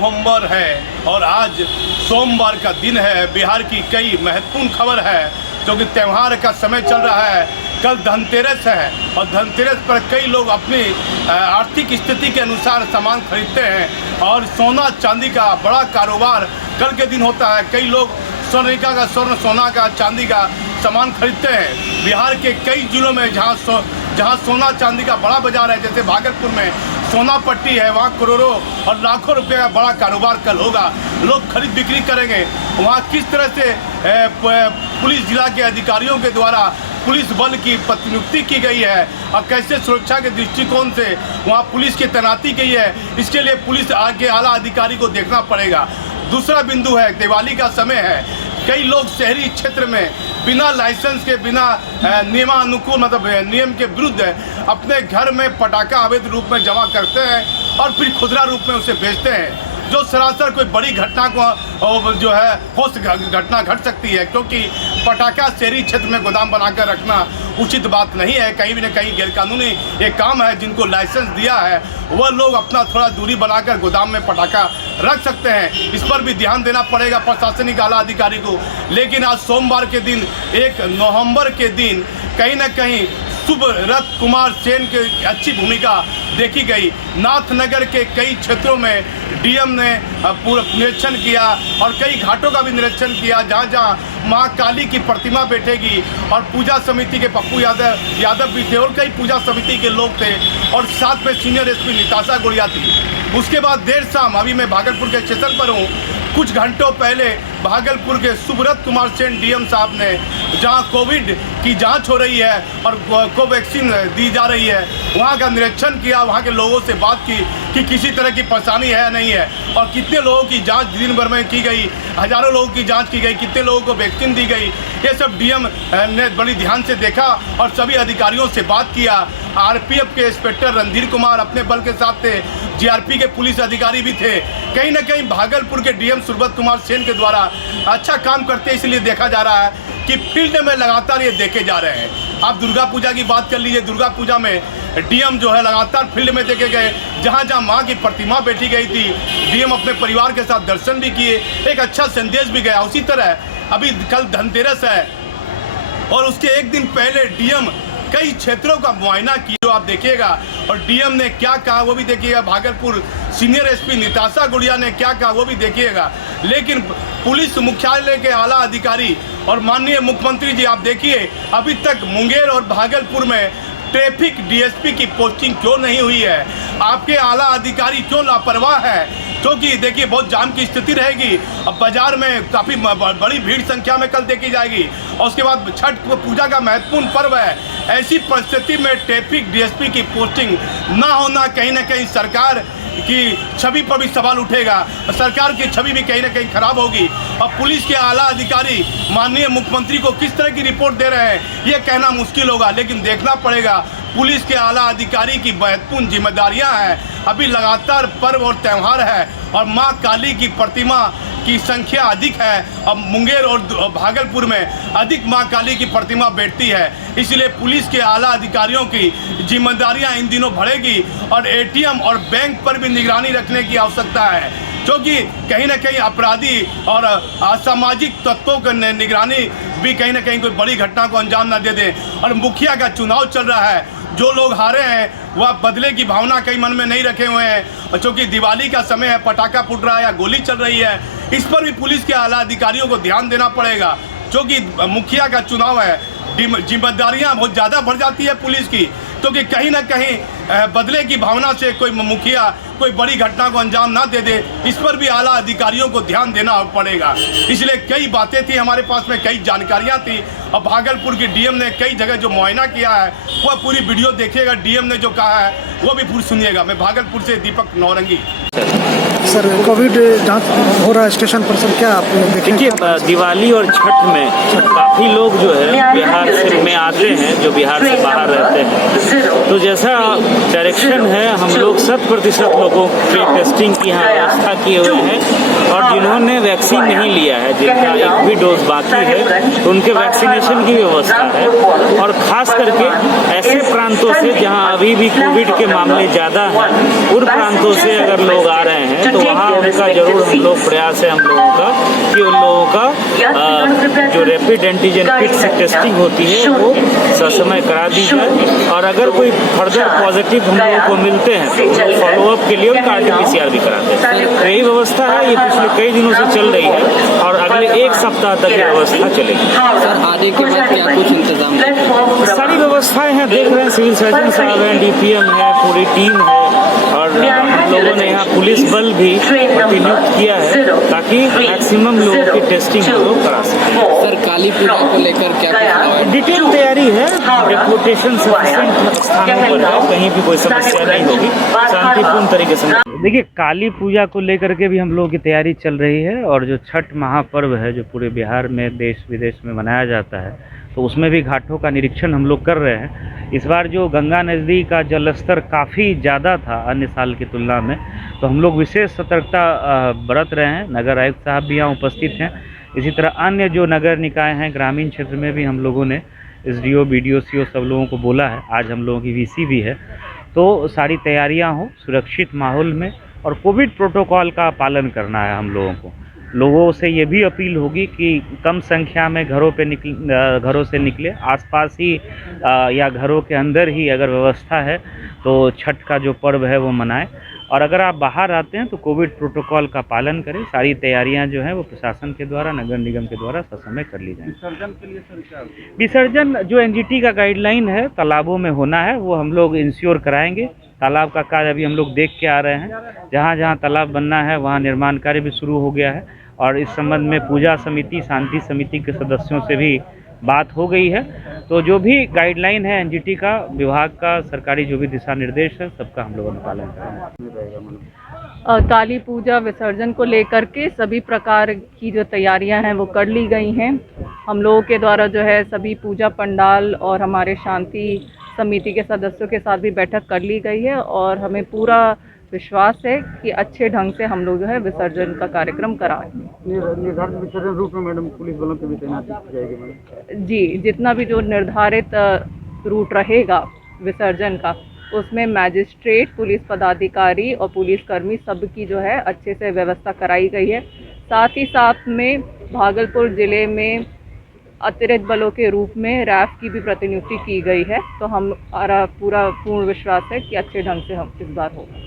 नवंबर है और आज सोमवार का दिन है। बिहार की कई महत्वपूर्ण खबर है क्योंकि त्यौहार का समय चल रहा है। कल धनतेरस है और धनतेरस पर कई लोग अपनी आर्थिक स्थिति के अनुसार सामान खरीदते हैं और सोना चांदी का बड़ा कारोबार कल के दिन होता है। कई लोग स्वर्णिका का सोना का चांदी का सामान खरीदते हैं। बिहार के कई जिलों में जहां सोना चांदी का बड़ा बाजार है, जैसे भागलपुर में सोना पट्टी है, वहाँ करोड़ों और लाखों रुपए का बड़ा कारोबार कल होगा। लोग खरीद बिक्री करेंगे। वहाँ किस तरह से पुलिस जिला के अधिकारियों के द्वारा पुलिस बल की प्रतिनियुक्ति की गई है और कैसे सुरक्षा के दृष्टिकोण से वहाँ पुलिस की तैनाती की है, इसके लिए पुलिस के आला अधिकारी को देखना पड़ेगा। दूसरा बिंदु है, दिवाली का समय है। कई लोग शहरी क्षेत्र में बिना लाइसेंस के, बिना नियमानुकूल मतलब नियम के विरुद्ध अपने घर में पटाखा अवैध रूप में जमा करते हैं और फिर खुदरा रूप में उसे बेचते हैं, जो सरासर कोई बड़ी घटना को जो है घटना घट सकती है, क्योंकि पटाखा शहरी क्षेत्र में गोदाम बनाकर रखना उचित बात नहीं है। कहीं भी न कहीं गैरकानूनी एक काम है। जिनको लाइसेंस दिया है वह लोग अपना थोड़ा दूरी बनाकर गोदाम में पटाखा रख सकते हैं। इस पर भी ध्यान देना पड़ेगा प्रशासनिक आला अधिकारी को। लेकिन आज सोमवार के दिन 1 नवंबर के दिन कहीं न कहीं सुब्रत कुमार सेन की अच्छी भूमिका देखी गई। नाथनगर के कई क्षेत्रों में डीएम ने पूरा निरीक्षण किया और कई घाटों का भी निरीक्षण किया, जहाँ जहाँ माँ काली की प्रतिमा बैठेगी और पूजा समिति के पप्पू यादव भी थे और कई पूजा समिति के लोग थे और साथ में सीनियर एसपी निताशा गुड़िया थी। उसके बाद देर शाम, अभी मैं भागलपुर के स्टेशन पर हूँ, कुछ घंटों पहले भागलपुर के सुब्रत कुमार सेन डीएम साहब ने, जहां कोविड की जांच हो रही है और कोवैक्सीन दी जा रही है, वहां का निरीक्षण किया। वहां के लोगों से बात की कि किसी तरह की परेशानी है नहीं है और कितने लोगों की जांच दिन भर में की गई, हजारों लोगों की जांच की गई, कितने लोगों को वैक्सीन दी गई, ये सब डीएम ने बड़ी ध्यान से देखा और सभी अधिकारियों से बात किया। आरपीएफ के इंस्पेक्टर रणधीर कुमार अपने बल के साथ थे, जीआरपी के पुलिस अधिकारी भी थे। कहीं ना कहीं भागलपुर के डीएम सुब्रत कुमार सेन के द्वारा अच्छा काम करते, इसलिए देखा जा रहा है कि फील्ड में लगातार ये देखे जा रहे हैं। आप दुर्गा पूजा की बात कर लीजिए। दुर्गा पूजा में डीएम जो है लगातार फील्ड में देखे गए, जहां जहां मां की प्रतिमा बैठी गई थी, डीएम अपने परिवार के साथ दर्शन भी किए, एक अच्छा संदेश भी गया। उसी तरह अभी कल धनतेरस है और उसके एक दिन पहले डीएम कई क्षेत्रों का मुआयना किया, आप देखिएगा। और डीएम ने क्या कहा वो भी देखिएगा। भागलपुर सीनियर एसपी निताशा गुड़िया ने क्या कहा वो भी देखिएगा। लेकिन पुलिस मुख्यालय के आला अधिकारी और माननीय मुख्यमंत्री जी, आप देखिए अभी तक मुंगेर और भागलपुर में ट्रैफिक डीएसपी की पोस्टिंग क्यों नहीं हुई है? आपके आला अधिकारी क्यों लापरवाह है? क्योंकि देखिए बहुत जाम की स्थिति रहेगी। अब बाजार में काफ़ी बड़ी भीड़ संख्या में कल देखी जाएगी और उसके बाद छठ पूजा का महत्वपूर्ण पर्व है। ऐसी परिस्थिति में ट्रैफिक डीएसपी की पोस्टिंग ना होना कहीं ना कहीं सरकार की छवि पर भी सवाल उठेगा। सरकार की छवि भी कहीं ना कहीं खराब होगी और पुलिस के आला अधिकारी माननीय मुख्यमंत्री को किस तरह की रिपोर्ट दे रहे हैं ये कहना मुश्किल होगा। लेकिन देखना पड़ेगा, पुलिस के आला अधिकारी की महत्वपूर्ण जिम्मेदारियां हैं। अभी लगातार पर्व और त्यौहार है और मां काली की प्रतिमा की संख्या अधिक है और मुंगेर और भागलपुर में अधिक मां काली की प्रतिमा बैठती है। इसलिए पुलिस के आला अधिकारियों की जिम्मेदारियां इन दिनों बढ़ेगी और एटीएम और बैंक पर भी निगरानी रखने की आवश्यकता है, क्योंकि कहीं ना कहीं अपराधी और असामाजिक तत्वों की निगरानी भी कहीं ना कहीं कोई बड़ी घटना को अंजाम न दे दें। और मुखिया का चुनाव चल रहा है, जो लोग हारे हैं वह बदले की भावना कहीं मन में नहीं रखे हुए हैं और चूँकि दिवाली का समय है, पटाखा फूट रहा है या गोली चल रही है, इस पर भी पुलिस के आला अधिकारियों को ध्यान देना पड़ेगा। क्योंकि मुखिया का चुनाव है, जिम्मेदारियां बहुत ज़्यादा बढ़ जाती है पुलिस की, क्योंकि कहीं ना कहीं बदले की भावना से कोई मुखिया कोई बड़ी घटना को अंजाम ना दे दे, इस पर भी आला अधिकारियों को ध्यान देना पड़ेगा। इसलिए कई बातें थी हमारे पास में, कई जानकारियां थी और भागलपुर के डीएम ने कई जगह जो मुआयना किया है वह पूरी वीडियो देखिएगा। डीएम ने जो कहा है वो भी पूरी सुनिएगा। मैं भागलपुर से दीपक नौरंगी। सर, कोविड जांच हो रहा है स्टेशन पर, सर क्या आप देखिए, दिवाली और छठ में काफ़ी लोग जो है बिहार से में आते हैं, जो बिहार से बाहर रहते हैं, तो जैसा डायरेक्शन है हम लोग 100% लोगों के टेस्टिंग की यहाँ व्यवस्था किए हुए हैं और जिन्होंने वैक्सीन नहीं लिया है, जिनका एक भी डोज बाकी है, तो उनके वैक्सीनेशन की व्यवस्था है। और ख़ास करके ऐसे प्रांतों से जहाँ अभी भी कोविड के मामले ज़्यादा हैं, उन प्रांतों से अगर लोग आ रहे हैं तो वहाँ उनका जरूर हम लोग प्रयास है हम लोगों का कि उन लोगों का जो रैपिड एंटीजन किट से टेस्टिंग होती है वो ससमय करा दी जाए। और अगर कोई फर्दर पॉजिटिव हम लोगों को मिलते हैं तो फॉलोअप के लिए उनका RT-PCR भी कराते हैं। तो यही व्यवस्था है, ये पिछले कई दिनों से चल रही है और अगले एक सप्ताह तक ये व्यवस्था चलेगी। सर आने के बाद क्या कुछ इंतजाम सारी व्यवस्थाएं हैं, देख रहे हैं सिविल सर्जन साहब हैं, DPM है, पूरी टीम है और हम लोगों ने यहाँ पुलिस बल भी प्रतिनियुक्त किया है ताकि मैक्सिमम लोगों की टेस्टिंग हम लोग करा सकें। सर काली पूजा को लेकर क्या कुछ डिटेल तैयारी है, डेपुटेशन सफिशिएंट स्थानों पर है, कहीं भी कोई समस्या नहीं होगी, शांतिपूर्ण तरीके से। देखिए, काली पूजा को लेकर के भी हम लोगों की तैयारी चल रही है और जो छठ महापर्व है जो पूरे बिहार में देश विदेश में मनाया जाता है, तो उसमें भी घाटों का निरीक्षण हम लोग कर रहे हैं। इस बार जो गंगा नदी का जलस्तर काफ़ी ज़्यादा था अन्य साल की तुलना में, तो हम लोग विशेष सतर्कता बरत रहे हैं। नगर आयुक्त साहब भी यहाँ उपस्थित हैं। इसी तरह अन्य जो नगर निकाय हैं ग्रामीण क्षेत्र में भी हम लोगों ने SDO BDO CO सब लोगों को बोला है। आज हम लोगों की VC भी है, तो सारी तैयारियां हो सुरक्षित माहौल में और कोविड प्रोटोकॉल का पालन करना है हम लोगों को। लोगों से ये भी अपील होगी कि कम संख्या में घरों से निकले, आसपास ही या घरों के अंदर ही अगर व्यवस्था है तो छठ का जो पर्व है वो मनाएं। और अगर आप बाहर आते हैं तो कोविड प्रोटोकॉल का पालन करें। सारी तैयारियां जो हैं वो प्रशासन के द्वारा, नगर निगम के द्वारा ससमय कर ली जाएं। विसर्जन के लिए सर क्या? विसर्जन जो NGT का गाइडलाइन है तालाबों में होना है वो हम लोग इंश्योर कराएंगे। तालाब का कार्य अभी हम लोग देख के आ रहे हैं, जहाँ जहाँ तालाब बनना है वहाँ निर्माण कार्य भी शुरू हो गया है और इस संबंध में पूजा समिति, शांति समिति के सदस्यों से भी बात हो गई है। तो जो भी गाइडलाइन है NGT का, विभाग का, सरकारी जो भी दिशा निर्देश है, सबका हम लोगों ने पालन करेंगे। काली पूजा विसर्जन को लेकर के सभी प्रकार की जो तैयारियां हैं वो कर ली गई हैं। हम लोगों के द्वारा जो है सभी पूजा पंडाल और हमारे शांति समिति के सदस्यों के साथ भी बैठक कर ली गई है और हमें पूरा विश्वास है कि अच्छे ढंग से हम लोग जो है विसर्जन का कार्यक्रम कराएंगे। निर्धारित विसर्जन रूट में मैडम पुलिस बलों की भी तैनाती की जाएगी मैडम? जी, जितना भी जो निर्धारित रूट रहेगा विसर्जन का, उसमें मैजिस्ट्रेट, पुलिस पदाधिकारी और पुलिसकर्मी सबकी जो है अच्छे से व्यवस्था कराई गई है। साथ ही साथ में भागलपुर ज़िले में अतिरिक्त बलों के रूप में RAF की भी प्रतिनियुक्ति की गई है। तो हमारा पूरा पूर्ण विश्वास है कि अच्छे ढंग से हम इस बार होगा।